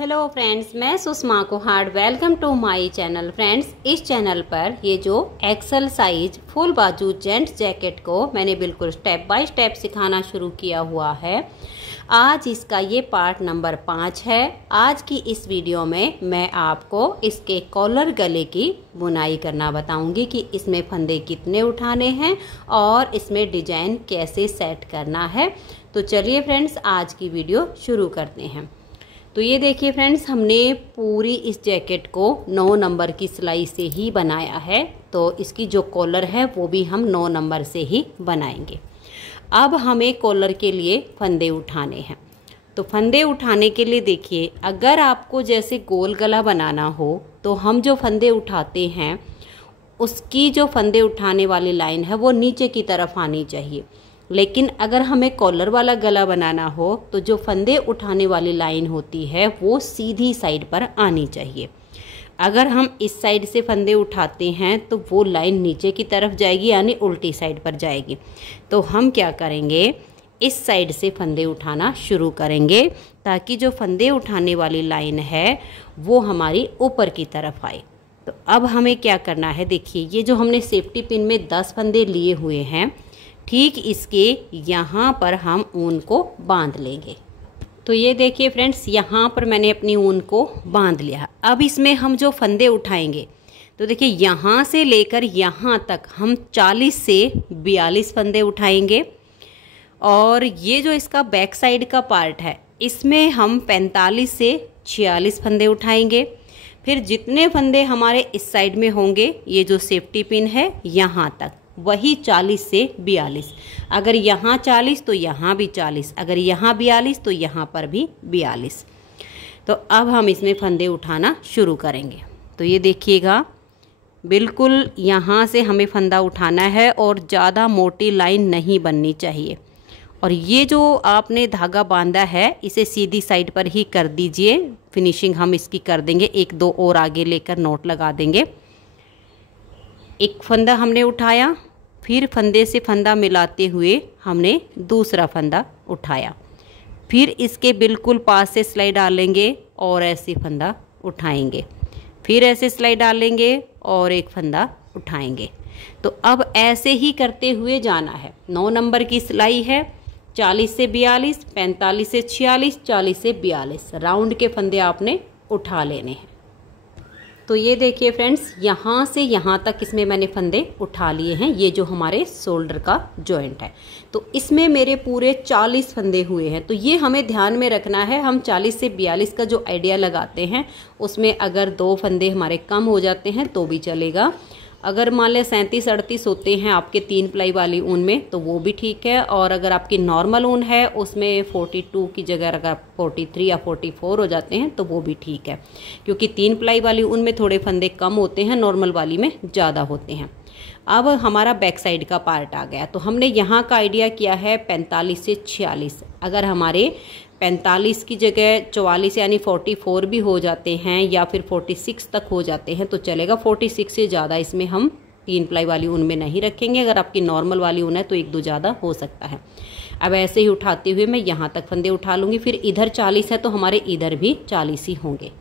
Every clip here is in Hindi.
हेलो फ्रेंड्स, मैं Sushma Kuhad. Welcome to my channel. Friends, इस चैनल पर ये जो एक्सल साइज फुल बाजू जेंट्स जैकेट को मैंने बिल्कुल स्टेप बाय स्टेप सिखाना शुरू किया हुआ है। आज इसका ये पार्ट नंबर 5 है। आज की इस वीडियो में मैं आपको इसके कॉलर गले की बुनाई करना बताऊंगी कि इसमें फंदे कितने उठाने हैं और इसमें डिजाइन कैसे सेट करना है। तो चलिए फ्रेंड्स, आज की वीडियो शुरू करते हैं। तो ये देखिए फ्रेंड्स, हमने पूरी इस जैकेट को 9 नंबर की सिलाई से ही बनाया है। तो इसकी जो कॉलर है वो भी हम 9 नंबर से ही बनाएंगे। अब हमें कॉलर के लिए फंदे उठाने हैं। तो फंदे उठाने के लिए देखिए, अगर आपको जैसे गोल गला बनाना हो तो हम जो फंदे उठाते हैं उसकी जो फंदे उठाने वाली लाइन है वो नीचे की तरफ आनी चाहिए। लेकिन अगर हमें कॉलर वाला गला बनाना हो तो जो फंदे उठाने वाली लाइन होती है वो सीधी साइड पर आनी चाहिए। अगर हम इस साइड से फंदे उठाते हैं तो वो लाइन नीचे की तरफ जाएगी, यानी उल्टी साइड पर जाएगी। तो हम क्या करेंगे, इस साइड से फंदे उठाना शुरू करेंगे ताकि जो फंदे उठाने वाली लाइन है वो हमारी ऊपर की तरफ आए। तो अब हमें क्या करना है, देखिए ये जो हमने सेफ्टी पिन में 10 फंदे लिए हुए हैं, ठीक इसके यहाँ पर हम ऊन को बांध लेंगे। तो ये देखिए फ्रेंड्स, यहाँ पर मैंने अपनी ऊन को बांध लिया। अब इसमें हम जो फंदे उठाएंगे तो देखिए यहाँ से लेकर यहाँ तक हम 40 से 42 फंदे उठाएंगे। और ये जो इसका बैक साइड का पार्ट है इसमें हम 45 से 46 फंदे उठाएंगे। फिर जितने फंदे हमारे इस साइड में होंगे, ये जो सेफ्टी पिन है यहाँ तक, वही 40 से 42। अगर यहाँ 40 तो यहाँ भी 40, अगर यहाँ 42 तो यहाँ पर भी 42। तो अब हम इसमें फंदे उठाना शुरू करेंगे। तो ये देखिएगा, बिल्कुल यहाँ से हमें फंदा उठाना है और ज़्यादा मोटी लाइन नहीं बननी चाहिए। और ये जो आपने धागा बांधा है इसे सीधी साइड पर ही कर दीजिए। फिनिशिंग हम इसकी कर देंगे, 1-2 और आगे लेकर नोट लगा देंगे। एक फंदा हमने उठाया, फिर फंदे से फंदा मिलाते हुए हमने दूसरा फंदा उठाया, फिर इसके बिल्कुल पास से सिलाई डालेंगे और ऐसे फंदा उठाएंगे, फिर ऐसे सिलाई डालेंगे और एक फंदा उठाएंगे। तो अब ऐसे ही करते हुए जाना है। 9 नंबर की सिलाई है, 40 से 42, 45 से 46, 40 से 42 राउंड के फंदे आपने उठा लेने हैं। तो ये देखिए फ्रेंड्स, यहाँ से यहाँ तक इसमें मैंने फंदे उठा लिए हैं। ये जो हमारे शोल्डर का जॉइंट है, तो इसमें मेरे पूरे 40 फंदे हुए हैं। तो ये हमें ध्यान में रखना है। हम 40 से 42 का जो आइडिया लगाते हैं उसमें अगर 2 फंदे हमारे कम हो जाते हैं तो भी चलेगा। अगर मान लें 37-38 होते हैं आपके 3 प्लाई वाली ऊन में तो वो भी ठीक है। और अगर आपकी नॉर्मल ऊन है उसमें 42 की जगह अगर 43 या 44 हो जाते हैं तो वो भी ठीक है, क्योंकि 3 प्लाई वाली ऊन में थोड़े फंदे कम होते हैं, नॉर्मल वाली में ज़्यादा होते हैं। अब हमारा बैक साइड का पार्ट आ गया। तो हमने यहाँ का आइडिया किया है 45 से 46। अगर हमारे 45 की जगह 44 यानी 44 भी हो जाते हैं या फिर 46 तक हो जाते हैं तो चलेगा। 46 से ज़्यादा इसमें हम 3 प्लाई वाली ऊन में नहीं रखेंगे। अगर आपकी नॉर्मल वाली ऊन है तो 1-2 ज़्यादा हो सकता है। अब ऐसे ही उठाते हुए मैं यहाँ तक फंदे उठा लूँगी। फिर इधर 40 है तो हमारे इधर भी 40 ही होंगे।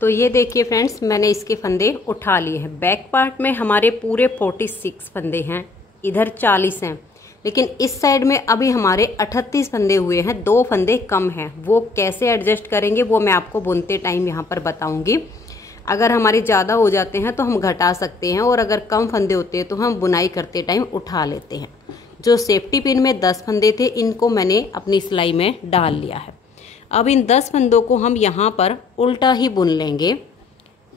तो ये देखिए फ्रेंड्स, मैंने इसके फंदे उठा लिए हैं। बैक पार्ट में हमारे पूरे 46 फंदे हैं, इधर 40 हैं, लेकिन इस साइड में अभी हमारे 38 फंदे हुए हैं, 2 फंदे कम हैं। वो कैसे एडजस्ट करेंगे वो मैं आपको बुनते टाइम यहाँ पर बताऊंगी। अगर हमारे ज़्यादा हो जाते हैं तो हम घटा सकते हैं, और अगर कम फंदे होते हैं तो हम बुनाई करते टाइम उठा लेते हैं। जो सेफ्टी पिन में 10 फंदे थे इनको मैंने अपनी सिलाई में डाल लिया है। अब इन 10 फंदों को हम यहाँ पर उल्टा ही बुन लेंगे।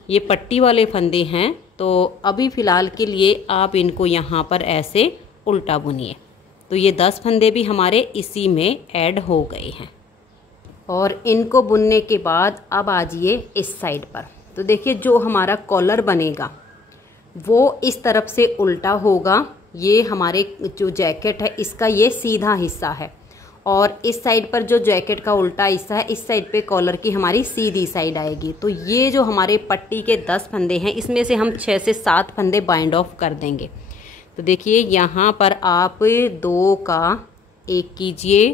ये पट्टी वाले फंदे हैं, तो अभी फ़िलहाल के लिए आप इनको यहाँ पर ऐसे उल्टा बुनिए। तो ये 10 फंदे भी हमारे इसी में ऐड हो गए हैं। और इनको बुनने के बाद अब आ जाइए इस साइड पर। तो देखिए, जो हमारा कॉलर बनेगा वो इस तरफ से उल्टा होगा। ये हमारे जो जैकेट है इसका ये सीधा हिस्सा है, और इस साइड पर जो जैकेट का उल्टा हिस्सा है, इस साइड पे कॉलर की हमारी सीधी साइड आएगी। तो ये जो हमारे पट्टी के 10 फंदे हैं इसमें से हम 6 से 7 फंदे बाइंड ऑफ कर देंगे। तो देखिए यहाँ पर आप 2 का 1 कीजिए,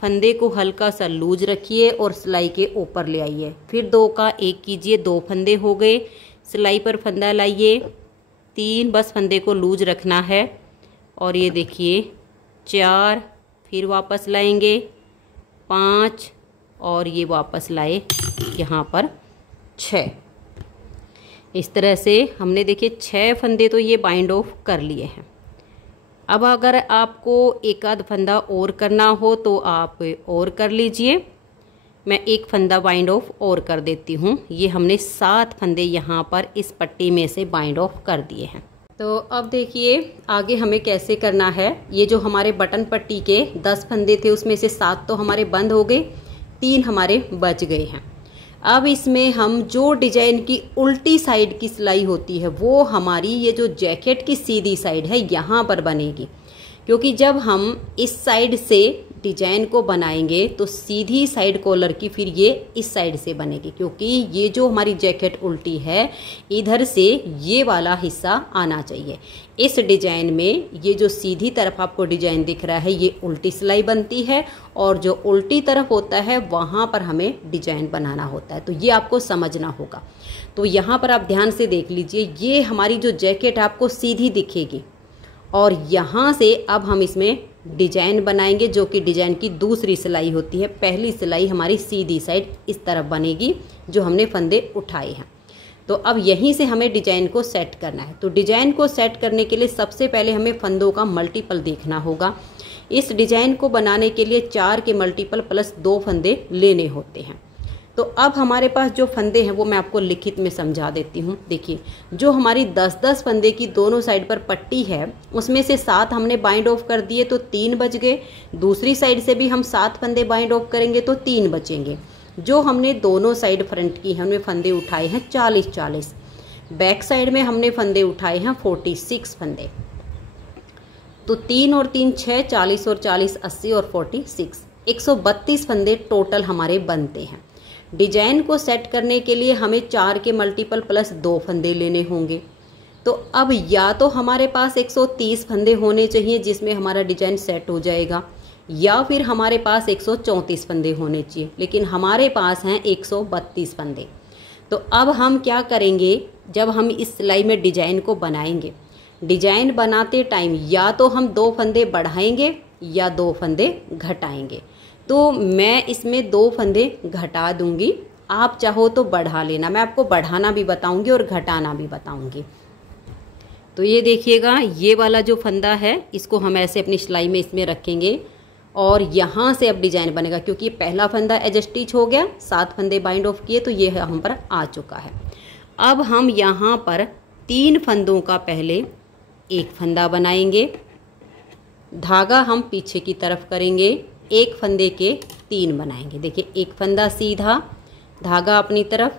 फंदे को हल्का सा लूज रखिए और सिलाई के ऊपर ले आइए। फिर 2 का 1 कीजिए, 2 फंदे हो गए। सिलाई पर फंदा लाइए, 3 बस फंदे को लूज रखना है। और ये देखिए 4, फिर वापस लाएंगे 5 और ये वापस लाए यहाँ पर 6। इस तरह से हमने देखिए 6 फंदे तो ये बाइंड ऑफ कर लिए हैं। अब अगर आपको एक आध फंदा और करना हो तो आप और कर लीजिए। मैं एक फंदा बाइंड ऑफ और कर देती हूँ। ये हमने 7 फंदे यहाँ पर इस पट्टी में से बाइंड ऑफ कर दिए हैं। तो अब देखिए आगे हमें कैसे करना है। ये जो हमारे बटन पट्टी के 10 फंदे थे उसमें से 7 तो हमारे बंद हो गए, 3 हमारे बच गए हैं। अब इसमें हम जो डिजाइन की उल्टी साइड की सिलाई होती है वो हमारी ये जो जैकेट की सीधी साइड है यहाँ पर बनेगी, क्योंकि जब हम इस साइड से डिजाइन को बनाएंगे तो सीधी साइड कॉलर की फिर ये इस साइड से बनेगी, क्योंकि ये जो हमारी जैकेट उल्टी है इधर से ये वाला हिस्सा आना चाहिए। इस डिजाइन में ये जो सीधी तरफ आपको डिजाइन दिख रहा है ये उल्टी सिलाई बनती है और जो उल्टी तरफ होता है वहां पर हमें डिजाइन बनाना होता है। तो ये आपको समझना होगा। तो यहाँ पर आप ध्यान से देख लीजिए, ये हमारी जो जैकेट आपको सीधी दिखेगी और यहाँ से अब हम इसमें डिजाइन बनाएंगे जो कि डिजाइन की दूसरी सिलाई होती है। पहली सिलाई हमारी सीधी साइड इस तरफ बनेगी जो हमने फंदे उठाए हैं। तो अब यहीं से हमें डिजाइन को सेट करना है। तो डिजाइन को सेट करने के लिए सबसे पहले हमें फंदों का मल्टीपल देखना होगा। इस डिजाइन को बनाने के लिए 4 के मल्टीपल प्लस 2 फंदे लेने होते हैं। तो अब हमारे पास जो फंदे हैं वो मैं आपको लिखित में समझा देती हूँ। देखिए जो हमारी 10-10 फंदे की दोनों साइड पर पट्टी है उसमें से 7 हमने बाइंड ऑफ कर दिए तो 3 बच गए। दूसरी साइड से भी हम 7 फंदे बाइंड ऑफ करेंगे तो 3 बचेंगे। जो हमने दोनों साइड फ्रंट की हमने फंदे उठाए हैं 40-40, बैक साइड में हमने फंदे उठाए हैं 46 फंदे। तो 3 और 3 6, 40 और 40 80 और 46 132 फंदे टोटल हमारे बनते हैं। डिजाइन को सेट करने के लिए हमें 4 के मल्टीपल प्लस 2 फंदे लेने होंगे। तो अब या तो हमारे पास 130 फंदे होने चाहिए जिसमें हमारा डिजाइन सेट हो जाएगा, या फिर हमारे पास 134 फंदे होने चाहिए, लेकिन हमारे पास हैं 132 फंदे। तो अब हम क्या करेंगे, जब हम इस सिलाई में डिजाइन को बनाएंगे, डिजाइन बनाते टाइम या तो हम 2 फंदे बढ़ाएंगे या 2 फंदे घटाएंगे। तो मैं इसमें 2 फंदे घटा दूंगी, आप चाहो तो बढ़ा लेना। मैं आपको बढ़ाना भी बताऊंगी और घटाना भी बताऊंगी। तो ये देखिएगा ये वाला जो फंदा है इसको हम ऐसे अपनी सिलाई में इसमें रखेंगे और यहाँ से अब डिजाइन बनेगा, क्योंकि पहला फंदा एज स्टिच हो गया, 7 फंदे बाइंड ऑफ किए तो ये हम पर आ चुका है। अब हम यहाँ पर 3 फंदों का पहले एक फंदा बनाएंगे, धागा हम पीछे की तरफ करेंगे, एक फंदे के 3 बनाएंगे। देखिए एक फंदा सीधा, धागा अपनी तरफ,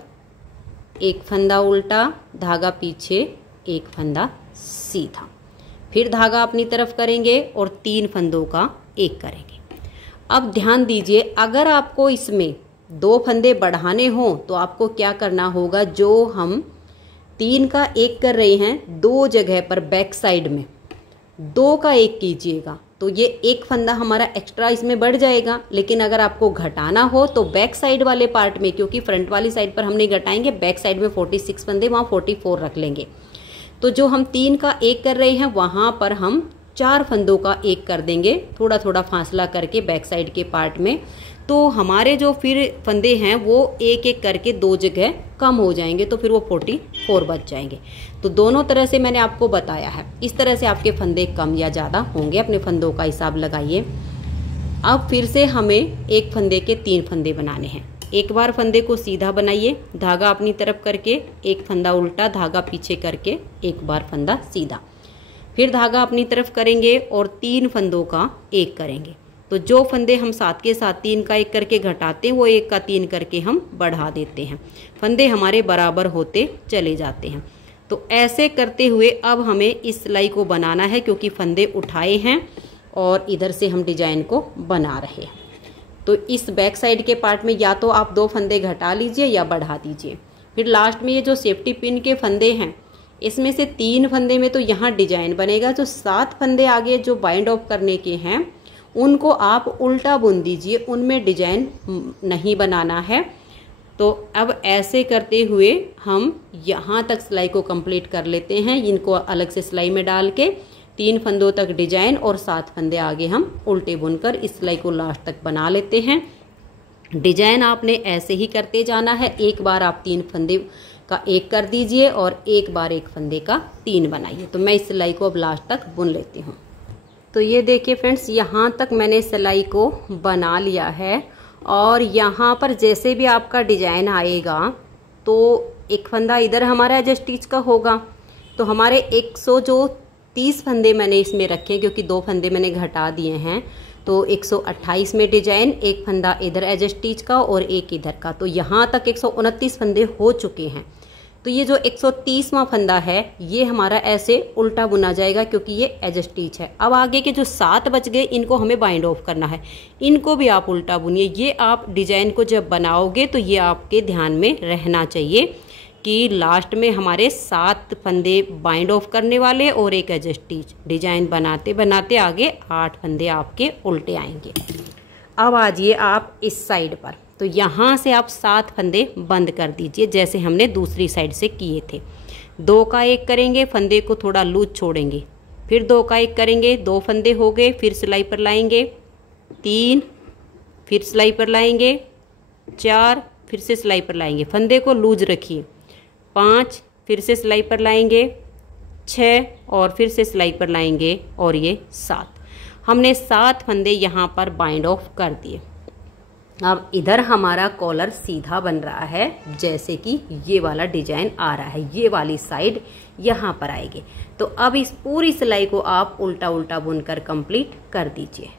एक फंदा उल्टा, धागा पीछे, एक फंदा सीधा, फिर धागा अपनी तरफ करेंगे और 3 फंदों का एक करेंगे। अब ध्यान दीजिए, अगर आपको इसमें 2 फंदे बढ़ाने हो तो आपको क्या करना होगा, जो हम 3 का 1 कर रहे हैं 2 जगह पर बैक साइड में 2 का 1 कीजिएगा तो ये एक फंदा हमारा एक्स्ट्रा इसमें बढ़ जाएगा। लेकिन अगर आपको घटाना हो तो बैक साइड वाले पार्ट में, क्योंकि फ्रंट वाली साइड पर हमने घटाएंगे, बैक साइड में 46 फंदे वहाँ 44 रख लेंगे। तो जो हम 3 का 1 कर रहे हैं वहाँ पर हम 4 फंदों का 1 कर देंगे, थोड़ा थोड़ा फासला करके बैक साइड के पार्ट में। तो हमारे जो फिर फंदे हैं वो एक एक करके 2 जगह कम हो जाएंगे, तो फिर वो 44 बच जाएंगे। तो दोनों तरह से मैंने आपको बताया है, इस तरह से आपके फंदे कम या ज़्यादा होंगे, अपने फंदों का हिसाब लगाइए। अब फिर से हमें एक फंदे के 3 फंदे बनाने हैं। एक बार फंदे को सीधा बनाइए, धागा अपनी तरफ करके, एक फंदा उल्टा, धागा पीछे करके, एक बार फंदा सीधा, फिर धागा अपनी तरफ करेंगे और 3 फंदों का 1 करेंगे। तो जो फंदे हम 7 के साथ 3 का 1 करके घटाते हैं वो 1 का 3 करके हम बढ़ा देते हैं, फंदे हमारे बराबर होते चले जाते हैं। तो ऐसे करते हुए अब हमें इस सिलाई को बनाना है, क्योंकि फंदे उठाए हैं और इधर से हम डिजाइन को बना रहे हैं। तो इस बैक साइड के पार्ट में या तो आप 2 फंदे घटा लीजिए या बढ़ा दीजिए। फिर लास्ट में ये जो सेफ्टी पिन के फंदे हैं इसमें से 3 फंदे में तो यहाँ डिजाइन बनेगा, जो 7 फंदे आगे जो बाइंड ऑफ करने के हैं उनको आप उल्टा बुन दीजिए, उनमें डिजाइन नहीं बनाना है। तो अब ऐसे करते हुए हम यहाँ तक सिलाई को कंप्लीट कर लेते हैं। इनको अलग से सिलाई में डाल के 3 फंदों तक डिजाइन और 7 फंदे आगे हम उल्टे बुनकर इस सिलाई को लास्ट तक बना लेते हैं। डिजाइन आपने ऐसे ही करते जाना है। एक बार आप 3 फंदे का 1 कर दीजिए और एक बार 1 फंदे का 3 बनाइए। तो मैं इस सिलाई को अब लास्ट तक बुन लेती हूँ। तो ये देखिए फ्रेंड्स, यहाँ तक मैंने सिलाई को बना लिया है और यहाँ पर जैसे भी आपका डिजाइन आएगा तो 1 फंदा इधर हमारा एज स्टिच का होगा। तो हमारे 130 फंदे मैंने इसमें रखे क्योंकि 2 फंदे मैंने घटा दिए हैं। तो 128 में डिजाइन, 1 फंदा इधर एज स्टिच का और 1 इधर का। तो यहाँ तक 129 फंदे हो चुके हैं। तो ये जो 130वां फंदा है ये हमारा ऐसे उल्टा बुना जाएगा क्योंकि ये एज स्टिच है। अब आगे के जो 7 बच गए इनको हमें बाइंड ऑफ करना है, इनको भी आप उल्टा बुनिए। ये आप डिजाइन को जब बनाओगे तो ये आपके ध्यान में रहना चाहिए कि लास्ट में हमारे 7 फंदे बाइंड ऑफ करने वाले और 1 एज स्टिच। डिजाइन बनाते बनाते आगे 8 फंदे आपके उल्टे आएंगे। अब आ जाइए आप इस साइड पर। तो यहाँ से आप 7 फंदे बंद कर दीजिए जैसे हमने दूसरी साइड से किए थे। 2 का 1 करेंगे, फंदे को थोड़ा लूज छोड़ेंगे, फिर 2 का 1 करेंगे, 2 फंदे हो गए, फिर सिलाई पर लाएंगे 3, फिर सिलाई पर लाएंगे 4, फिर से सिलाई पर लाएंगे, फंदे को लूज रखिए 5, फिर से सिलाई पर लाएंगे 6 और फिर से सिलाई पर लाएंगे और ये 7। हमने 7 फंदे यहाँ पर बाइंड ऑफ कर दिए। अब इधर हमारा कॉलर सीधा बन रहा है जैसे कि ये वाला डिजाइन आ रहा है, ये वाली साइड यहाँ पर आएगी। तो अब इस पूरी सिलाई को आप उल्टा उल्टा बुनकर कंप्लीट कर दीजिए।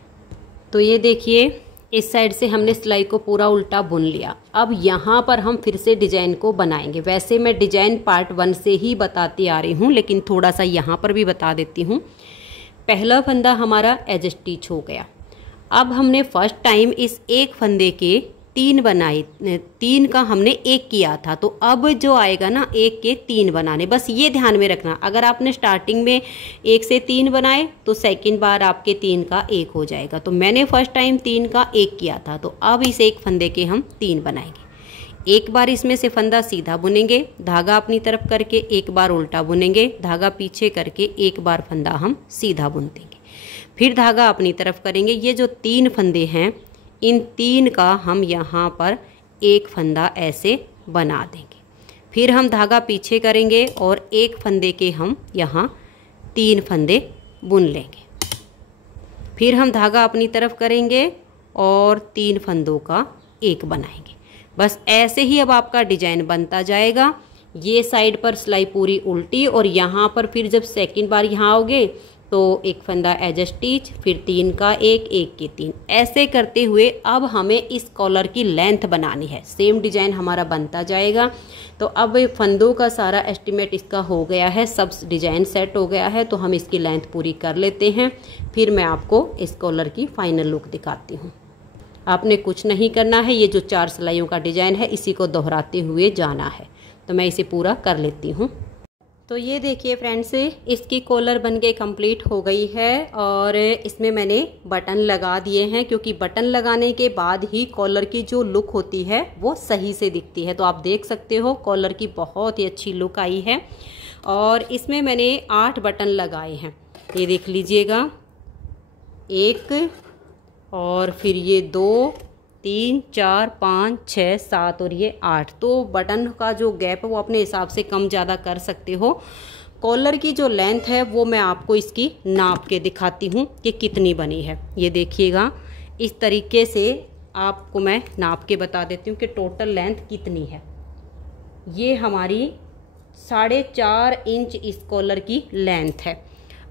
तो ये देखिए इस साइड से हमने सिलाई को पूरा उल्टा बुन लिया। अब यहाँ पर हम फिर से डिजाइन को बनाएंगे। वैसे मैं डिजाइन पार्ट 1 से ही बताती आ रही हूँ लेकिन थोड़ा सा यहाँ पर भी बता देती हूँ। पहला फंदा हमारा एज स्टिच हो गया। अब हमने फर्स्ट टाइम इस 1 फंदे के 3 बनाए, 3 का हमने 1 किया था। तो अब जो आएगा ना 1 के 3 बनाने, बस ये ध्यान में रखना। अगर आपने स्टार्टिंग में 1 से 3 बनाए तो सेकंड बार आपके 3 का 1 हो जाएगा। तो मैंने फर्स्ट टाइम 3 का 1 किया था, तो अब इस 1 फंदे के हम 3 बनाएंगे। एक बार इसमें से फंदा सीधा बुनेंगे, धागा अपनी तरफ करके एक बार उल्टा बुनेंगे, धागा पीछे करके एक बार फंदा हम सीधा बुन देंगे, फिर धागा अपनी तरफ करेंगे। ये जो 3 फंदे हैं इन 3 का हम यहाँ पर 1 फंदा ऐसे बना देंगे, फिर हम धागा पीछे करेंगे और 1 फंदे के हम यहाँ 3 फंदे बुन लेंगे, फिर हम धागा अपनी तरफ करेंगे और 3 फंदों का 1 बनाएंगे। बस ऐसे ही अब आपका डिजाइन बनता जाएगा। ये साइड पर सिलाई पूरी उल्टी और यहाँ पर फिर जब सेकंड बार यहाँ आओगे तो 1 फंदा एज स्टिच, फिर 3 का 1, 1 के 3, ऐसे करते हुए अब हमें इस कॉलर की लेंथ बनानी है। सेम डिजाइन हमारा बनता जाएगा। तो अब फंदों का सारा एस्टिमेट इसका हो गया है, सब डिजाइन सेट हो गया है। तो हम इसकी लेंथ पूरी कर लेते हैं, फिर मैं आपको इस कॉलर की फाइनल लुक दिखाती हूँ। आपने कुछ नहीं करना है, ये जो 4 सिलाइयों का डिजाइन है इसी को दोहराते हुए जाना है। तो मैं इसे पूरा कर लेती हूँ। तो ये देखिए फ्रेंड्स, इसकी कॉलर बन के कंप्लीट हो गई है और इसमें मैंने बटन लगा दिए हैं क्योंकि बटन लगाने के बाद ही कॉलर की जो लुक होती है वो सही से दिखती है। तो आप देख सकते हो कॉलर की बहुत ही अच्छी लुक आई है और इसमें मैंने 8 बटन लगाए हैं। ये देख लीजिएगा, 1 और फिर ये 2, 3, 4, 5, 6, 7 और ये 8। तो बटन का जो गैप है वो अपने हिसाब से कम ज़्यादा कर सकते हो। कॉलर की जो लेंथ है वो मैं आपको इसकी नाप के दिखाती हूँ कि कितनी बनी है। ये देखिएगा, इस तरीके से आपको मैं नाप के बता देती हूँ कि टोटल लेंथ कितनी है। ये हमारी 4.5 इंच इस कॉलर की लेंथ है।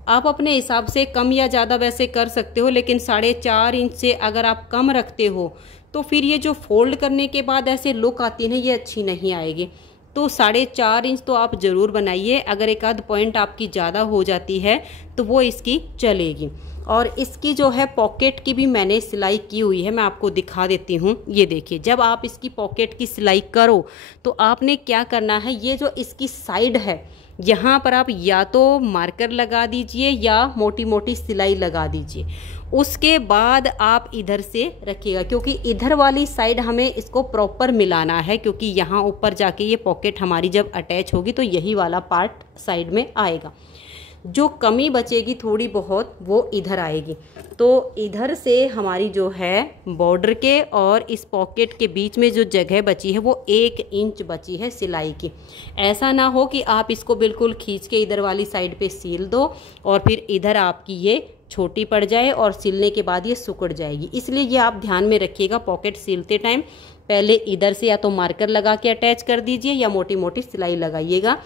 आप अपने हिसाब से कम या ज़्यादा वैसे कर सकते हो, लेकिन 4.5 इंच से अगर आप कम रखते हो तो फिर ये जो फोल्ड करने के बाद ऐसे लुक आती है ना, ये अच्छी नहीं आएगी। तो 4.5 इंच तो आप ज़रूर बनाइए। अगर एक आध पॉइंट आपकी ज़्यादा हो जाती है तो वो इसकी चलेगी। और इसकी जो है पॉकेट की भी मैंने सिलाई की हुई है, मैं आपको दिखा देती हूँ। ये देखिए, जब आप इसकी पॉकेट की सिलाई करो तो आपने क्या करना है, ये जो इसकी साइड है यहाँ पर आप या तो मार्कर लगा दीजिए या मोटी मोटी सिलाई लगा दीजिए। उसके बाद आप इधर से रखिएगा, क्योंकि इधर वाली साइड हमें इसको प्रॉपर मिलाना है, क्योंकि यहाँ ऊपर जाके ये पॉकेट हमारी जब अटैच होगी तो यही वाला पार्ट साइड में आएगा। जो कमी बचेगी थोड़ी बहुत वो इधर आएगी। तो इधर से हमारी जो है बॉर्डर के और इस पॉकेट के बीच में जो जगह बची है वो 1 इंच बची है सिलाई की। ऐसा ना हो कि आप इसको बिल्कुल खींच के इधर वाली साइड पे सील दो और फिर इधर आपकी ये छोटी पड़ जाए और सिलने के बाद ये सिकुड़ जाएगी। इसलिए ये आप ध्यान में रखिएगा, पॉकेट सिलते टाइम पहले इधर से या तो मार्कर लगा के अटैच कर दीजिए या मोटी मोटी सिलाई लगाइएगा।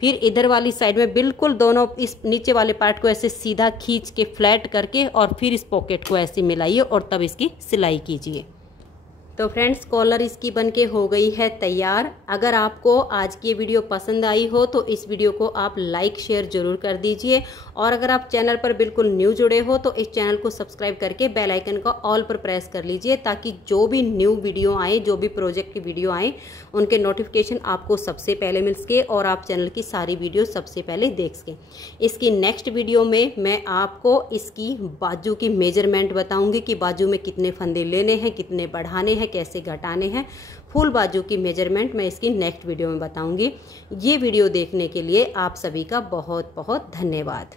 फिर इधर वाली साइड में बिल्कुल दोनों इस नीचे वाले पार्ट को ऐसे सीधा खींच के फ्लैट करके और फिर इस पॉकेट को ऐसे मिलाइए और तब इसकी सिलाई कीजिए। तो फ्रेंड्स, कॉलर इसकी बनके हो गई है तैयार। अगर आपको आज की ये वीडियो पसंद आई हो तो इस वीडियो को आप लाइक शेयर जरूर कर दीजिए, और अगर आप चैनल पर बिल्कुल न्यू जुड़े हो तो इस चैनल को सब्सक्राइब करके बेल आइकन का ऑल पर प्रेस कर लीजिए, ताकि जो भी न्यू वीडियो आए, जो भी प्रोजेक्ट की वीडियो आए, उनके नोटिफिकेशन आपको सबसे पहले मिल सके और आप चैनल की सारी वीडियो सबसे पहले देख सकें। इसकी नेक्स्ट वीडियो में मैं आपको इसकी बाजू की मेजरमेंट बताऊंगी कि बाजू में कितने फंदे लेने हैं, कितने बढ़ाने हैं, कैसे घटाने हैं। फुल बाजू की मेजरमेंट मैं इसकी नेक्स्ट वीडियो में बताऊंगी। ये वीडियो देखने के लिए आप सभी का बहुत बहुत धन्यवाद।